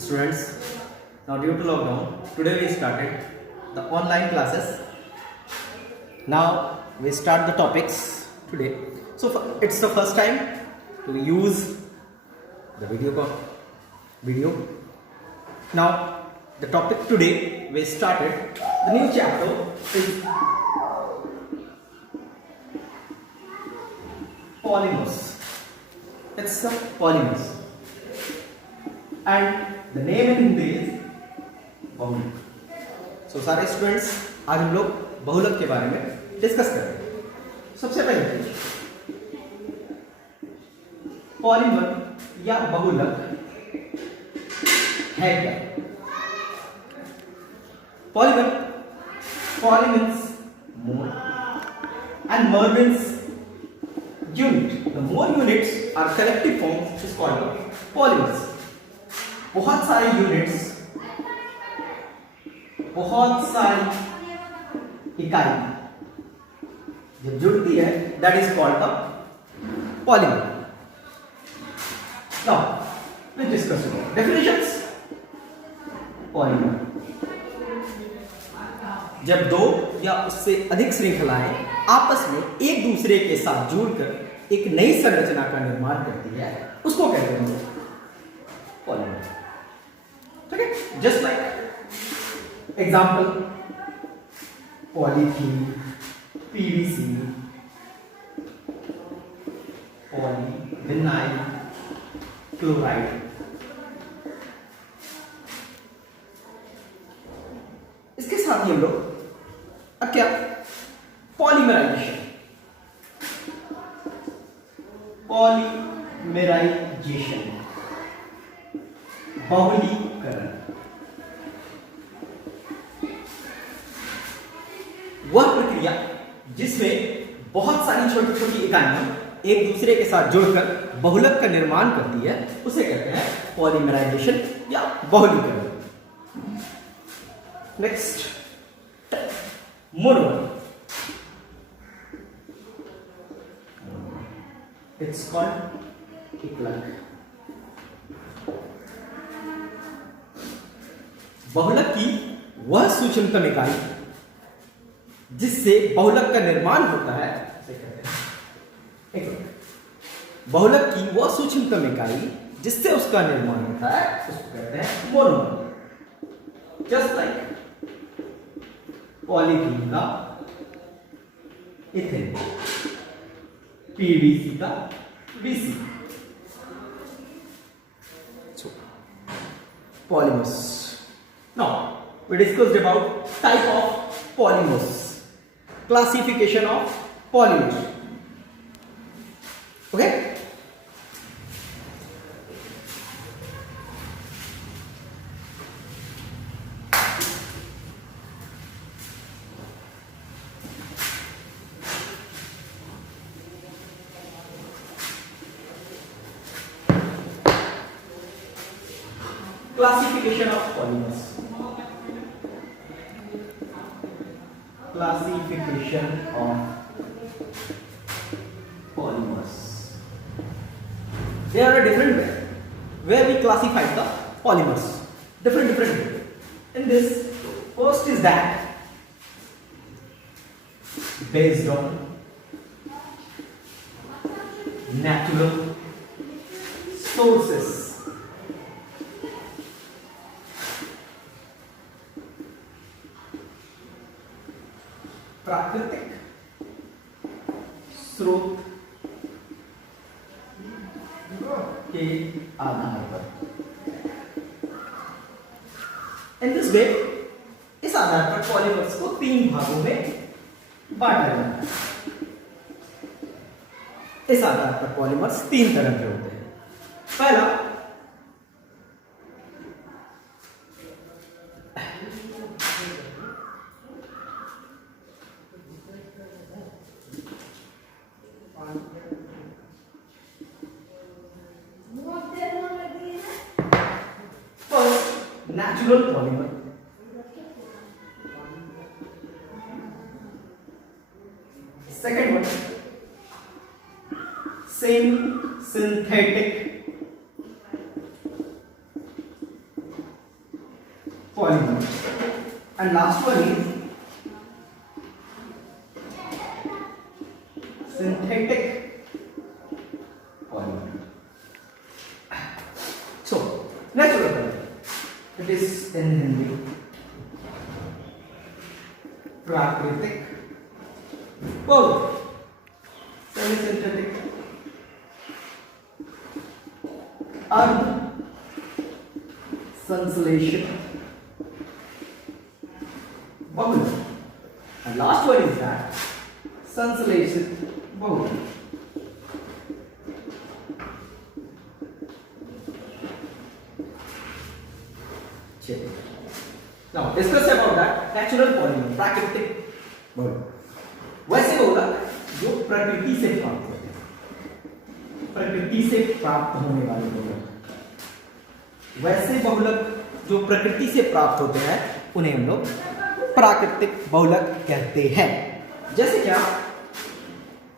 Students, now due to lockdown, today we started the online classes. Now we start the topics today. So it's the first time to use the video. Now the topic today we started the new chapter is polymers. It's the polymers. And the name in Hindi is बहुलक. So सारे students आज हम लोग बहुलक के बारे में discuss करेंगे. सबसे पहले पॉलीमर या बहुलक है क्या? Polymer means more and mer means unit. The more units are collective forms is called polymers. बहुत सारे यूनिट्स, बहुत सारी इकाई जब जुड़ती है that is called the polymer. Now let's discuss definitions. Polymer जब दो या उससे अधिक श्रृंखलाएं आपस में एक दूसरे के साथ जुड़कर एक नई संरचना का निर्माण करती है उसको कहते हैं पॉलीमर. ठीक है, just like example polythene, PVC, polyvinyl chloride. इसके साथ ही हम लोग अब क्या पॉलीमराइजेशन बहुलीकरण. वह प्रक्रिया जिसमें बहुत सारी छोटी छोटी इकाइयां एक दूसरे के साथ जुड़कर बहुलक का निर्माण करती है उसे कहते हैं पॉलीमराइजेशन या बहुलीकरण. Next monomer. इट्स कॉल्ड इक्लक. बहुलक की वह सूक्ष्मतम इकाई जिससे बहुलक का निर्माण होता है उसे कहते हैं इक्लक. बहुलक की वह सूक्ष्मतम इकाई जिससे उसका निर्माण होता है उसको कहते हैं मोनोमर. जस्ट लाइक पॉलीथीन का इथेन, पीवीसी का VC. Polymers. Now we discussed about type of polymers, classification of polymers. Okay. Classification of polymers. Classification of polymers. There are different ways where we classify the polymers. Different ways. In this, first is that based on natural sources. प्राकृतिक स्रोत के आधार पर. In this way इस आधार पर polymers को तीन भागों में बांटा जाता है. इस आधार पर पॉलीमर्स तीन तरह के होते हैं. पहला natural polymer. Second one, semi synthetic polymer. And last one is synthetic polymer. So, natural polymer. It is in Hindi प्राकृतिक polymer. Semi-synthetic संश्लेषित बहुलक. And last one is that संश्लेषित बहुलक. Now discuss about that natural polymer, प्राकृतिक बहुलक. वैसे बहुलक जो प्रकृति से प्राप्त होते हैं, प्रकृति से प्राप्त होने वाले बहुलक. वैसे बहुलक जो प्रकृति से प्राप्त होते हैं उन्हें हम लोग प्राकृतिक बहुलक कहते हैं. जैसे क्या,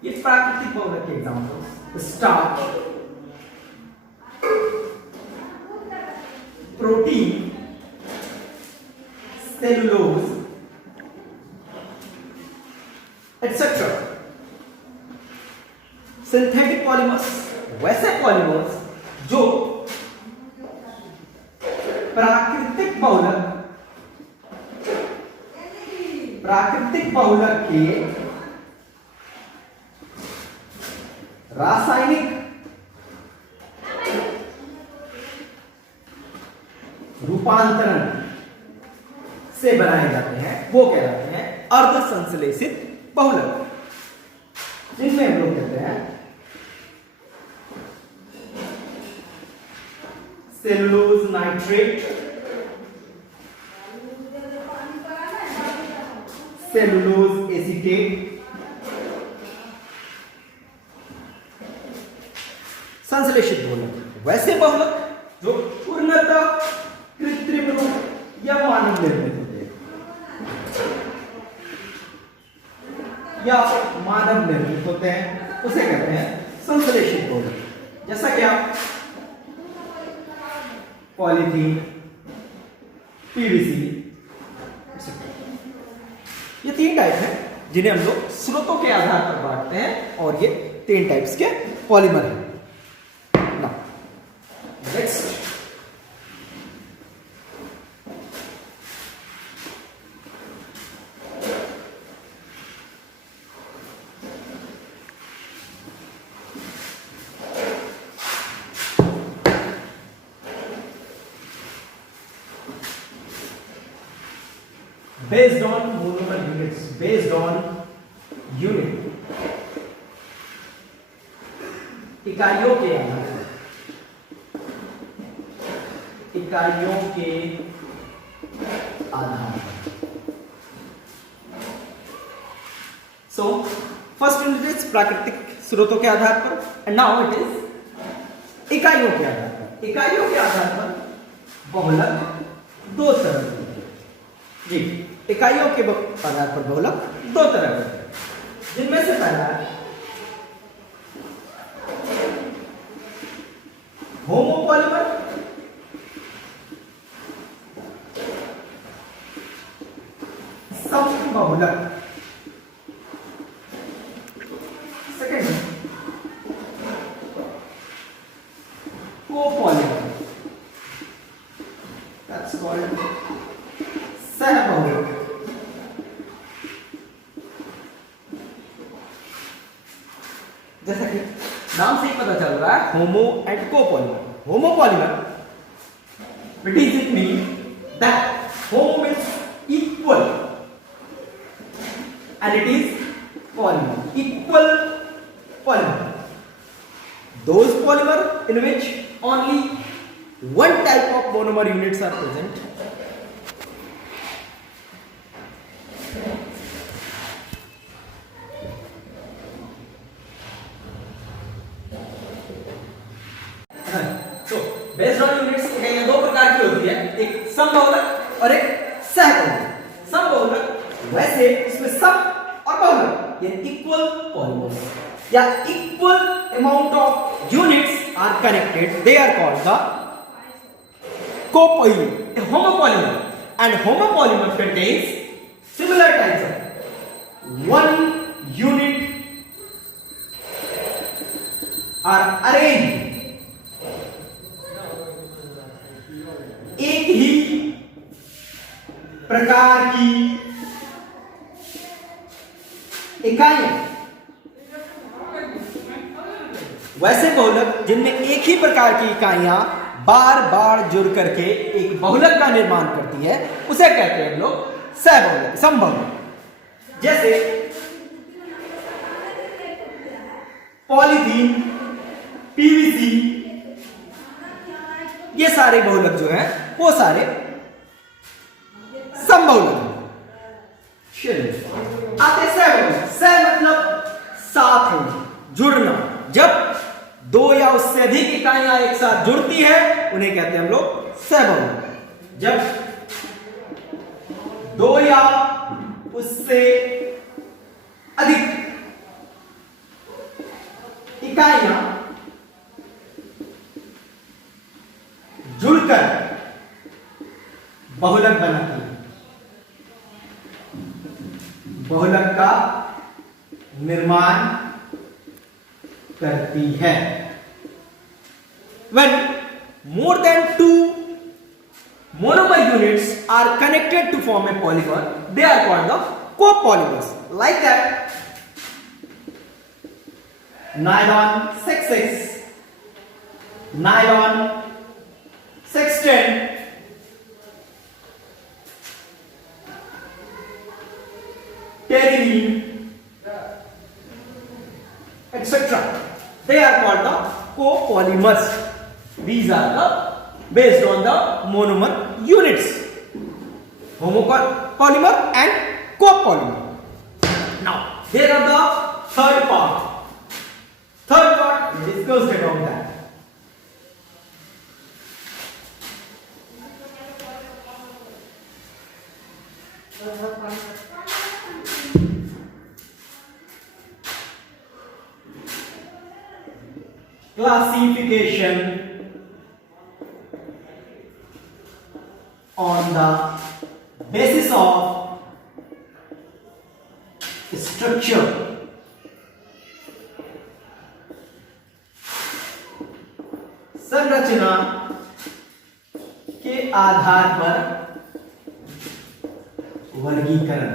ये प्राकृतिक बहुलक के example starch, protein, cellulose etcetera. Synthetic polymers वैसे पॉलीमर्स जो प्राकृतिक बहुलक के रासायनिक रूपांतरण से बनाए जाते हैं, वो कहलाते हैं अर्ध संश्लेषित बहुलक, जिनमें हम लोग कहते हैं सेलुलोज नाइट्रेट, सेलुलोज एसीटेट, संश्लेषित बहुलक वैसे बहुलक जो पूर्णतः कृत्रिम रूप या मानव निर्मित होते हैं, या मानव निर्मित होते हैं, उसे कहते हैं संश्लेषित बहुलक. जैसा कि आप पॉलीथीन, पीवीसी, ये 3 टाइप हैं जिन्हें हम लोग स्रोतों के आधार पर बांटते हैं, और ये 3 टाइप्स के पॉलीमर हैं. Next, based on monomer units, based on unit, इकाइयों के आधार पर, इकाइयों के आधार पर. सो फर्स्ट यूनिट इज प्राकृतिक स्रोतों के आधार पर, एंड नाउ इट इज इकाइयों के आधार पर. इकाइयों के आधार पर बहुलक 2 तरह के होते हैं. जी, इकाइयों के आधार पर बहुलक 2 तरह के होते हैं, जिनमें से पहला है होमोपॉलीमर, समबहुलक. सेकंड है कोपॉलीमर, दैट्स कॉल्ड सहबहुलक. जैसा कि नाम से ही पता चल रहा है, homo and copolymer. Homopolymer, what does it mean? That homo means equal and it is polymer, equal polymer. Those polymer in which only one type of monomer units are present. Based on units इकाइयां 2 प्रकार की होती है, एक समबहुलक और एक सहबहुलक. समबहुलक वैसे इसमें सम और बहुलक ये इक्वल पॉलीमर्स या equal amount of units are connected, they are called the copolymer. Homopolymer and homopolymer contains similar types of one unit are arranged एक ही प्रकार की इकाइयां, वैसे बहुलक जिनमें एक ही प्रकार की इकाइयां बार बार जुड़ करके एक बहुलक का निर्माण करती है, उसे कहते हैं हम लोग सहबहुलक, समबहुलक। जैसे पॉलीथीन, पीवीसी, ये सारे बहुलक जो हैं वो सारे समबहुलक। आते सहबहुलक। सह मतलब साथ होना, जुड़ना। जब दो या उससे अधिक इकाइयां एक साथ जुड़ती है उन्हें कहते हैं हम लोग सहबहुलक। जब दो या उससे अधिक इकाइयां जुड़कर बहुलक बनाती है, बहुलक का निर्माण करती है। When more than two monomer units are connected to form a polymer, they are called the copolymers. Like that, nylon 6,6, nylon 6,10, terylene, etc. They are called the copolymers. These are the based on the monomer units, homopolymer and copolymer. Now here are the third part we discussed about that. Classification on the basis of structure. संरचना के आधार पर वर्गीकरण।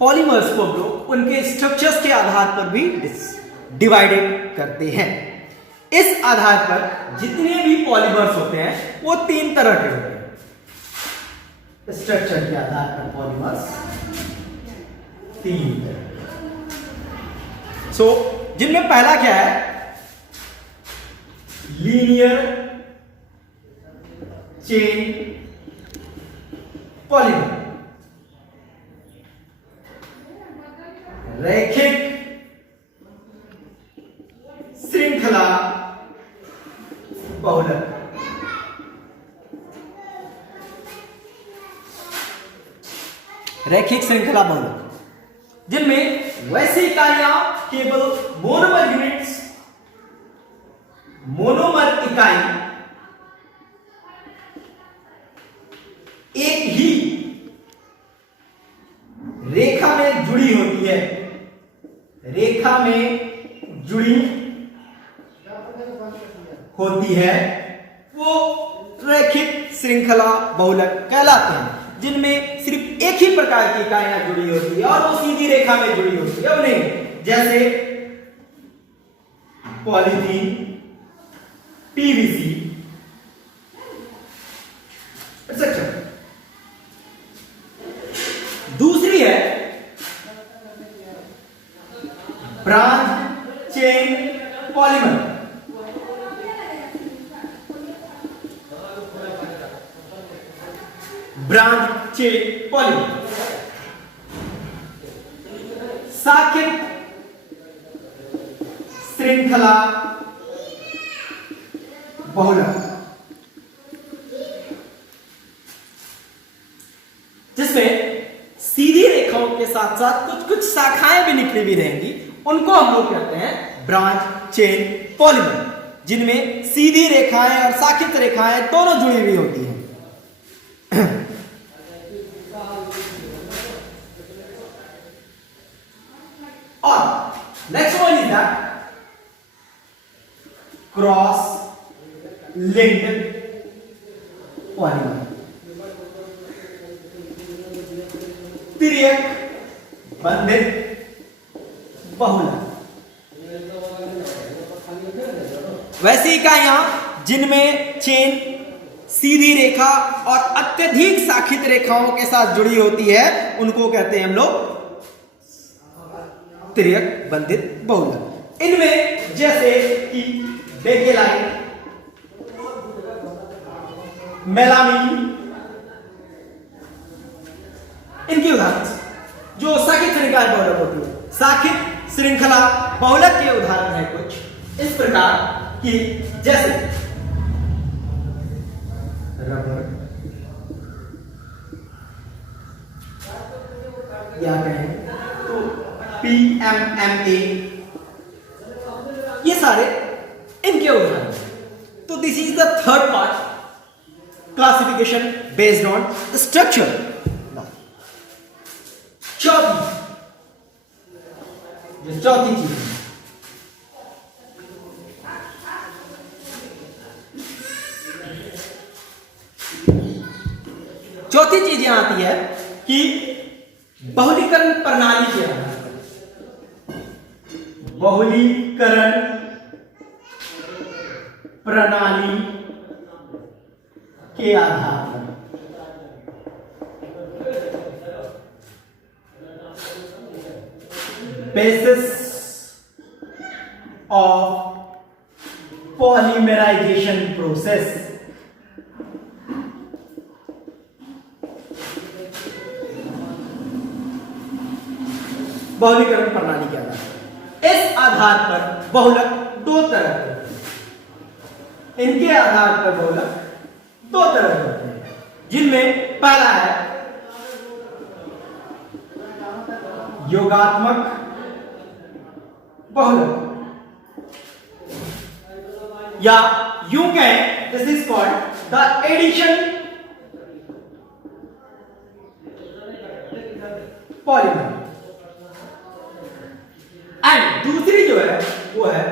Polymers को हम लोग उनके structures के आधार पर भी डिवाइडेड करते हैं। इस आधार पर जितने भी पॉलीमर्स होते हैं वो तीन तरह के होते हैं। स्ट्रक्चर के आधार पर पॉलीमर्स तीन तरह। जिनमें पहला क्या है, लीनियर चेन पॉलीमर, रैखिक श्रृंखला बहुलक। रैखिक श्रृंखला बहुलक जिनमें वैसी इकाइयां केवल मोनोमर यूनिट्स, मोनोमर इकाई एक ही रेखा में जुड़ी होती है, रेखा में जुड़ी होती है, वो रैखिक श्रृंखला बहुलक कहलाते हैं। जिनमें सिर्फ एक ही प्रकार की इकाइयां जुड़ी होती है और वो सीधी रेखा में जुड़ी होती है उन्हें, जैसे पॉलीथीन, पीवीसी, एक्सेट्रा। दूसरी है branch chain polymer. Branch chain polymer शाखित श्रृंखला बहुलक, जिसमें सीधी रेखाओं के साथ साथ कुछ कुछ शाखाएं भी निकली हुई रहेंगी, उनको हम लोग कहते हैं ब्रांच चेन पॉलीमर। जिनमें सीधी रेखाएं और साखित रेखाएं दोनों जुड़ी हुई होती हैं। और next one is that cross linked polymer, तिर्यक बंधित बहुलक। वैसी इकाइयां जिनमें चेन सीधी रेखा और अत्यधिक साखित रेखाओं के साथ जुड़ी होती है उनको कहते हैं हम लोग तिर्यक बंधित बहुलक। इनमें जैसे कि बेकेलाइन, मेलामीन, इनकी उदाहरण जो साखित श्रृंखला बहुलक होती है। साखित श्रृंखला बहुलक के उदाहरण है कुछ इस प्रकार कि जैसे रबर या कहें तो PMMA, ये सारे इनके उदाहरण हैं। तो this is the third part, classification based on structure. चौथी चीज यहां आती है कि बहुलीकरण प्रणाली के आधार पर, बहुलीकरण प्रणाली के आधार पर basis of polymerization process, बहुलीकरण प्रणाली के आधार पर। इस आधार पर बहुलक दो तरह के होते हैं। इनके आधार पर बहुलक दो तरह के होते हैं, जिनमें पहला है योगात्मक बहुलक, या यूं कहें this is called the addition polymer. And दूसरी जो है वो है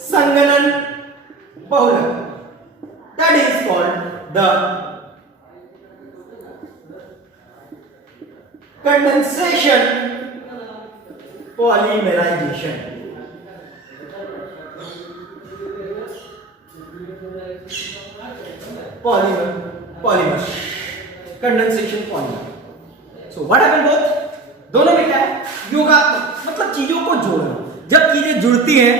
संगणन बहुलक, that is called the condensation polymerization. Polymer condensation polymer. So what happen both, दोनों में क्या है, योगात्मक मतलब चीजों को जोड़ना। जब चीजें जुड़ती हैं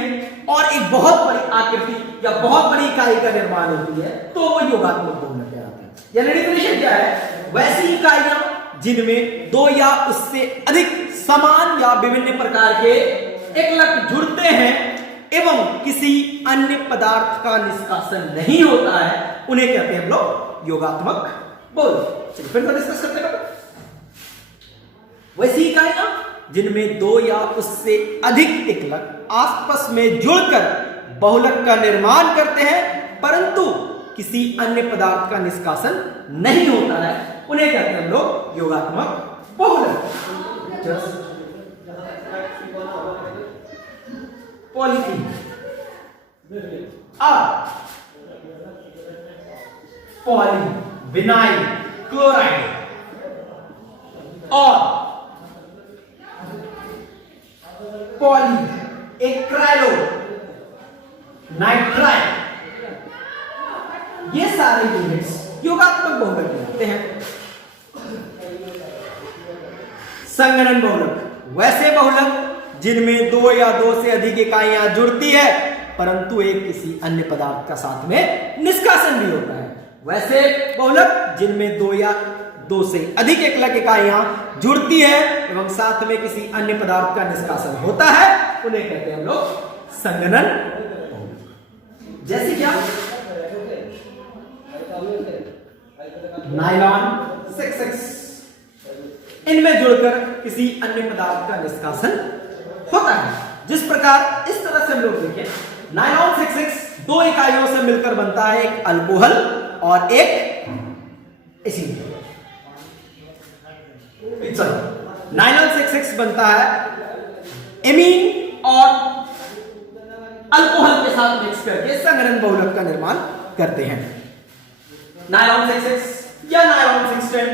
और एक बहुत बड़ी आकृति या बहुत बड़ी इकाई का निर्माण होती है तो वो योगात्मक बहुलक कहलाते हैं। यानी डेफिनेशन क्या है, वैसी इकाइयां जिनमें दो या उससे अधिक समान या विभिन्न प्रकार के एकलक जुड़ते हैं एवं किसी अन्य पदार्थ का निष्कासन नहीं होता है, उन्हें कहते हैं हम लोग योगात्मक बहुलक। चलिए फिर से डिस्कस करते हैं। वैसी इकाइयां जिनमें दो या उससे अधिक एकलक आपस में जुड़कर बहुलक का निर्माण करते हैं परंतु किसी अन्य पदार्थ का निष्कासन नहीं होता है, उन्हें कहते हैं हम लोग योगात्मक बहुलक। पॉलीथीन, पॉली विनाइल क्लोराइड और पॉली एक्राइलो नाइट्राइल, ये सारे यूनिट्स योगात्मक बहुलक कहलाते हैं। संगणन बहुलक, वैसे बहुलक जिनमें दो या दो से अधिक इकाइयां जुड़ती है परंतु एक किसी अन्य पदार्थ का साथ में निष्कासन भी होता है। वैसे बहुलक जिनमें दो या दो से अधिक एकलक इकाइयां जुड़ती है एवं साथ में किसी अन्य पदार्थ का निष्कासन होता है, उन्हें कहते हैं हम लोग संगणन। जैसे क्या, नायलॉन 6 इनमें जुड़कर किसी अन्य पदार्थ का निष्कासन होता है। जिस प्रकार इस तरह से हम लोग देखिए, नायलॉन 66 दो इकाइयों से मिलकर बनता है, एक अल्कोहल और एक एसिड। नायलॉन 66 बनता है एमीन और अल्कोहल के साथ मिक्स करके संघनन बहुलक का निर्माण करते हैं। नायलॉन 66 या नायलॉन 610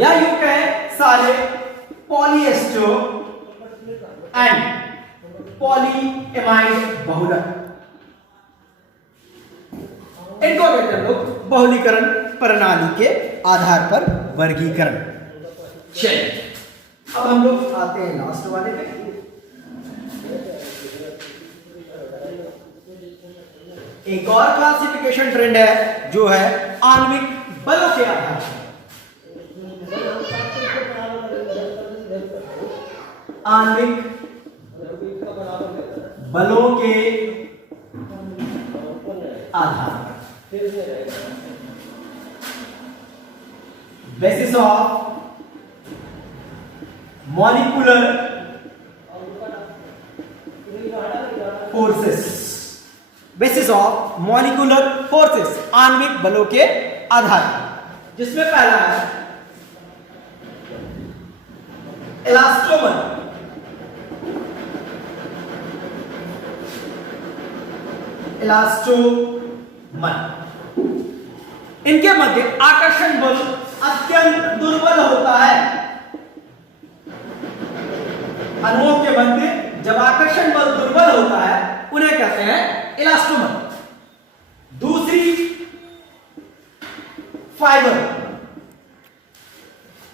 या यूं कहें सारे पॉलीएस्टर एंड पॉलीएमाइड बहुलक, इनको कहते हैं लोग बहुलीकरण प्रणाली के आधार पर वर्गीकरण। चलिए अब हम लोग आते हैं लास्ट वाले पे। एक और क्लासिफिकेशन ट्रेंड है जो है आणविक बलों के आधार पर। आणविक बलों के आधार पर, basis of molecular forces, basis of molecular forces, आणविक बलों के आधार पर, जिसमें पहला है इलास्टोमर, इलास्टोमर, इनके मध्य आकर्षण बल अत्यंत दुर्बल होता है। अणुओं के मध्य जब आकर्षण बल दुर्बल होता है उन्हें कहते हैं इलास्टोमर। दूसरी फाइबर,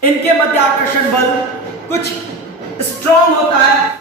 इनके मध्य आकर्षण बल कुछ स्ट्रॉन्ग होता है,